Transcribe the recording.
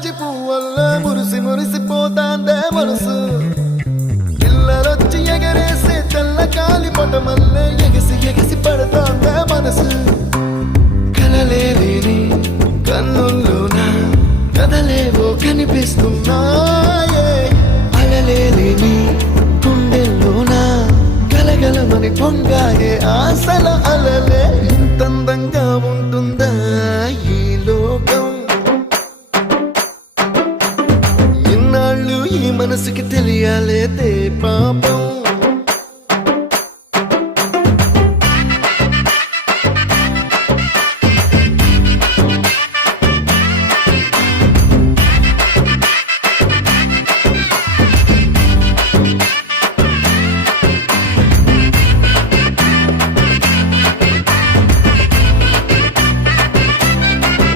జాజి పువ్వల్ల మురిసి మురిసిపోతాందే మనసు పిల్లలొచ్చి ఎగరేసే తెల్ల కాలి పటమల్లే ఎగిసి ఎగిసి పడతాందే మనసు కలలేని